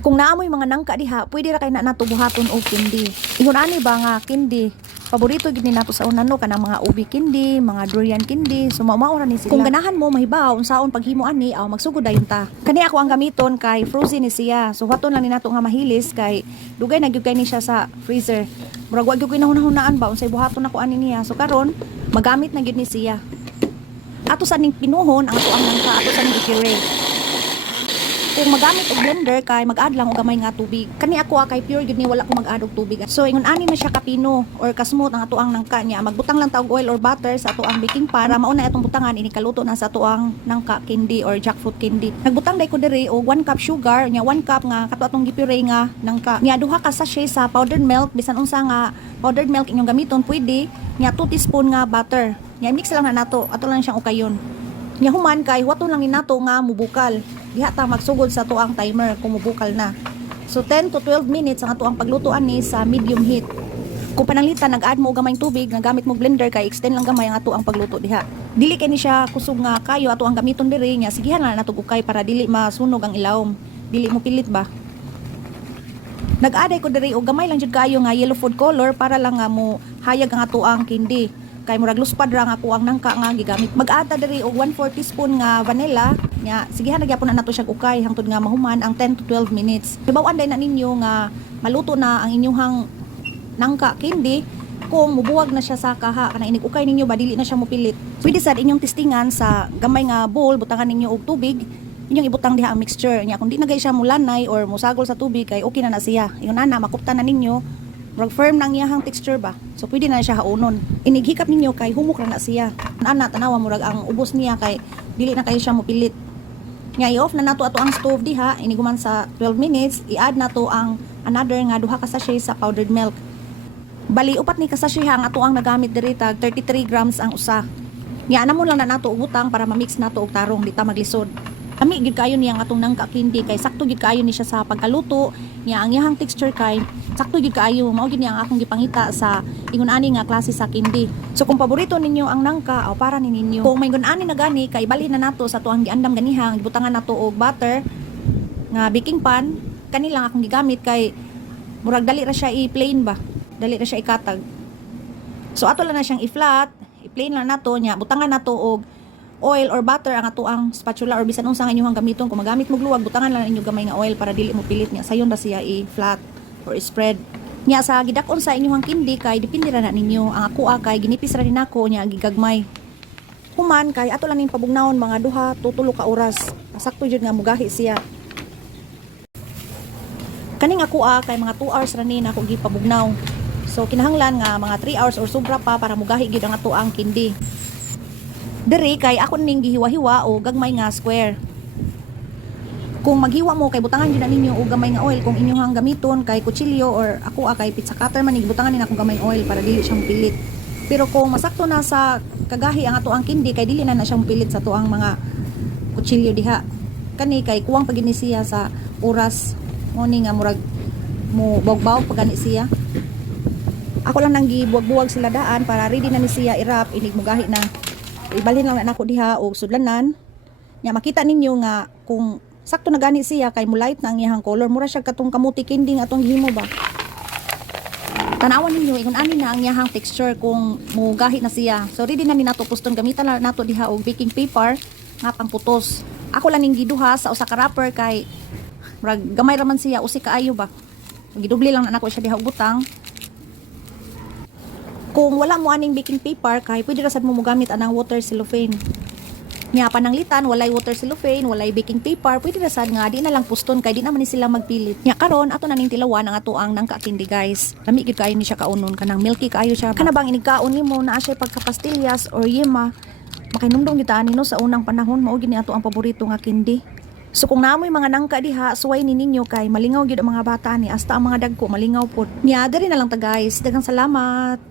Kung naamoy mga nangka diha, pwede ra kay na nato buhaton og kindi. Ingon ani ba nga kindi? Paborito gid ni nato sa unan no kanang mga ubi kindi, mga durian kindi. So mao ra ni sila. Kung ganahan mo mahibaw unsaon paghimo ani, aw magsugod dayon ta. Kani ako ang gamiton kay frozen ni siya. So waton lang ni nato nga mahilis kay dugay na gyud kay ni siya sa freezer. Murag wa gyud kinahunahunaan ba unsay buhaton ako ani niya. So karon magamit na gyud ni siya. Ato sa ning pinuhon ang ato ang nangka, ato sa ning i-puree. Kung magamit og blender kay mag-add lang og gamay nga tubig. Kani ako kay pure gyud ni wala ko mag-add og tubig. So ingon ani na siya kapino or kasmooth ang atoang nangka niya. Magbutang lang ta og oil or butter sa atoang baking pan para mauna atong butangan ini kaluto na sa atoang nangka candy or jackfruit candy. Nagbutang day ko diri og 1 cup sugar nya 1 cup nga kato atong gipuree nga nangka. Nya duha ka sachet sa powdered milk bisan unsa nga powdered milk inyong gamiton pwede. Nya 2 teaspoon nga butter. Nya mix lang na nato. Ato lang siyang ukayon. Nya human kay waton lang ni nato nga mubukal. Diha ta magsugod sa tuang timer kung mubukal na. So 10 to 12 minutes ang atuang paglutoan ni sa medium heat. Kung pananglitan nag-add mo og gamayng tubig, nagamit mo blender kay extend lang gamay ang atuang pagluto diha. Dili kay ni siya kusog nga kayo atuang gamiton diri nya sigihan na nato ukay para dili masunog ang ilawom. Dili mo pilit ba? Nag-add ko diri og gamay lang jud kayo nga yellow food color para lang nga mo hayag ang atuang candy. Kay murag luspad ra nga ako ang nangka nga gigamit. Mag-add diri og 1/4 teaspoon nga vanilla. Nya sigihan na gyapon na nato siya ukay hangtod nga mahuman ang 10 to 12 minutes. Hibaw-an day na ninyo nga maluto na ang inyong nangka candy kung mubuwag na siya sa kaha kana inig ukay ninyo ba dili na siya mopilit. Pwede sad inyong testingan sa gamay nga bowl butangan ninyo og tubig. Inyong ibutang diha ang mixture nya kung di na gay siya mulanay or musagol sa tubig kay okay na siya. Ingon na makuptan na ninyo. Murag firm nang iyahang texture ba. So pwede na siya haunon. Inighikap ninyo kay humok ra na siya. Ana tanawa murag ang ubos niya kay dili na kayo siya mopilit. Nga i-off na nato ato ang stove diha, iniguman sa 12 minutes, i-add nato ang another nga duha ka sachet sa powdered milk. Bali upat ni ka sachet ang ato ang nagamit diri tag 33 grams ang usa. Nya ana mo lang na nato og butang para ma-mix nato og tarong di ta maglisod. Ami gid kayo niya ang atong nangka candy kay sakto gid kayo ni siya sa pagkaluto. Nya ang iyang texture kay sakto gid kayo mao gid niya ang akong gipangita sa ingon ani nga klase sa candy. So kung paborito ninyo ang nangka o para ni ninyo. Kung may ingon-ani na gani kay balhin na nato sa tuang giandam ganihang ibutangan nato og butter nga baking pan kani lang akong gigamit kay murag dali ra siya i-plain ba. Dali ra siya ikatag. So ato lang na siyang i-flat, i-plain lang nato nya butangan nato og oil or butter ang ato ang spatula or bisan unsa nga inyong gamiton. Kung magamit mo luwag butangan lang ninyo gamay nga oil para dili mo pilit niya sayon ra siya i-flat or i-spread. Nya sa gidakon sa inyong candy kay depende ra na ninyo. Ang ako kay ginipis ra din ako nya gigagmay. Human kay ato lang ning pabugnawon mga duha to 3 ka oras. Sakto jud nga mugahi siya. Kaning ako kay mga 2 hours ra ni nako gipabugnaw. So kinahanglan nga mga 3 hours or sobra pa para mugahi gid ang ato ang candy. Diri kay ako ning gihiwa-hiwa o gagmay nga square. Kung maghiwa mo kay butangan gyud na ninyo og gamay nga oil kung inyong gamiton kay kutsilyo or ako kay pizza cutter man butangan nina akong gamay oil para dili siya pilit. Pero kung masakto na sa kagahi ang ato ang candy kay dili na siya pilit sa tuang mga kutsilyo diha. Kani kay kuwang pagini siya sa oras mo ni nga murag mo bawg-bawg pagani siya. Ako lang nang gibuwag-buwag sila daan para ready na ni siya i-wrap inig mugahi na. Ibalhin lang na ako diha og sudlanan. Nya makita ninyo nga kung sakto na gani siya kay mulight na ang iyang color mura siya katong kamuti candy nga atong himo ba. Tanawan ninyo ingon ani na ang iyang texture kung mugahi na siya. So ready na ni nato puston gamitan na nato diha og baking paper nga pangputos. Ako lang ning giduha sa usa ka wrapper kay murag gamay ra man siya usi kaayo ba. Gidubli lang na nako siya diha og butang. Kung wala mo aning baking paper kay pwede ra sad mo mogamit anang water cellophane. Nya pananglitan walay water cellophane, walay baking paper, pwede ra sad nga di na lang puston kay di naman ni sila magpilit. Nya karon ato na ning tilawan ang ato ang nangka candy guys. Lami gid kayo ni siya kaunon kanang milky kaayo siya. Kana bang inigkaon nimo naa siya pagkapastillas or yema. Makinumdum gitaan nino sa unang panahon mao gid ni ato ang paborito nga candy. So kung naamoy mga nangka diha, suway ni ninyo kay malingaw gyud ang mga bata ni hasta ang mga dagko malingaw pod. Nya diri na lang ta guys. Daghang salamat.